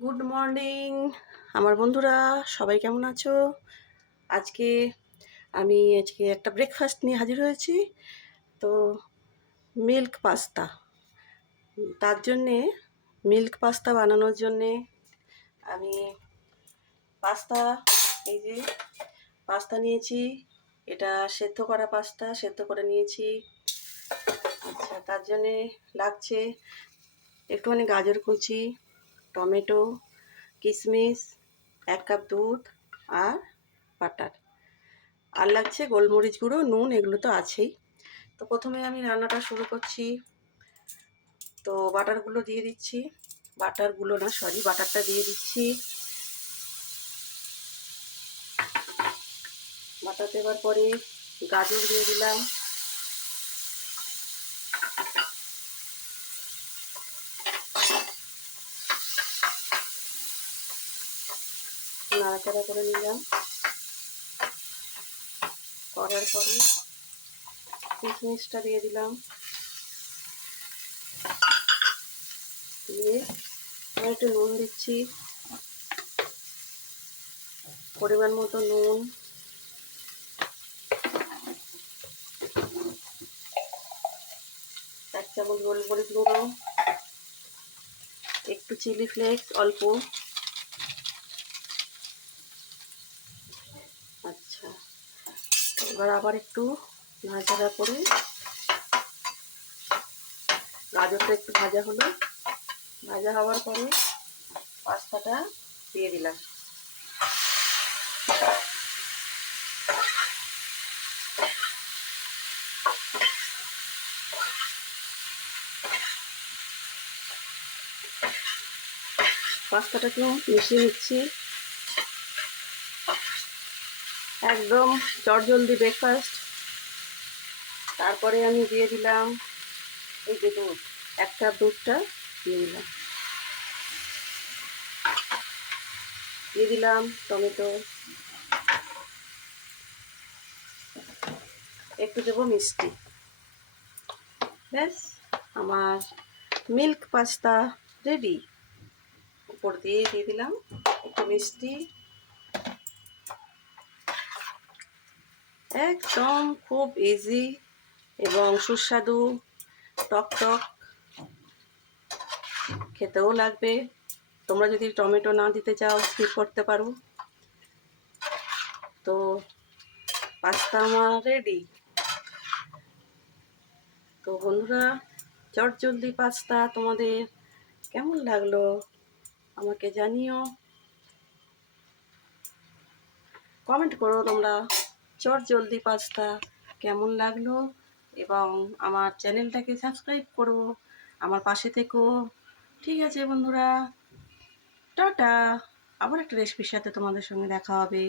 Good morning আমার বন্ধুরা, সবাই কেমন আছো? আজকে আজকে একটা ব্রেকফাস্ট নিয়ে হাজির হয়েছি। তো মিল্ক পাস্তা, তার জন্যে মিল্ক পাস্তা বানানোর জন্যে আমি পাস্তা এই যে পাস্তা নিয়েছি। এটা সেদ্ধ করা পাস্তা, সেদ্ধ করে নিয়েছি। আচ্ছা, তার জন্যে লাগছে একটুখানি গাজর কুচি, টমেটো, কিশমিশ, 1 কাপ দুধ আর বাটার, আর লাগছে গোলমরিচ গুঁড়ো, নুন, এগুলো তো আছেই। তো প্রথমে আমি রান্নাটা শুরু করছি। তো বাটারগুলো দিয়ে দিচ্ছি, বাটারটা দিয়ে দিচ্ছি। বাটার দেওয়ার পরে গাজর দিয়ে দিলাম, নাড়াচাড়া করে নিলাম। করার পরে কিশমিশটা দিয়ে দিলাম, দিয়ে আমি একটু নুন দিচ্ছি, পরিমাণ মতো নুন, 1 চামচ গোলমরিচ গুঁড়ো, একটু চিলি ফ্লেক্স অল্প। আচ্ছা, এবার আবার একটু নাড়াচাড়া করে গাজরটা একটু ভাজা হলো। ভাজা হওয়ার পরে পাস্তাটা দিয়ে দিলাম। পাস্তাটাকেও মিশিয়ে নিচ্ছি। একদম চটজলদি ব্রেকফাস্ট। তারপরে আমি দিয়ে দিলাম এই যে দুধ, 1 কাপ দুধটা দিয়ে দিলাম। দিয়ে দিলাম টমেটো, একটু দেবো মিষ্টি। ব্যাস, আমার মিল্ক পাস্তা রেডি। উপর দিয়ে দিলাম একটু মিষ্টি। একদম খুব ইজি এবং সুস্বাদু, টক টক, খেতেও লাগবে। তোমরা যদি টমেটো না দিতে চাও স্কিপ করতে পারো। তো পাস্তা আমার রেডি। তো বন্ধুরা, চটজলদি পাস্তা তোমাদের কেমন লাগলো আমাকে জানিও, কমেন্ট করো তোমরা চটজলদি পাস্তা কেমন লাগলো। এবং আমার চ্যানেলটাকে সাবস্ক্রাইব করো, আমার পাশে থেকো। ঠিক আছে বন্ধুরা, টাটা। আবার একটা রেসিপির সাথে তোমাদের সঙ্গে দেখা হবে।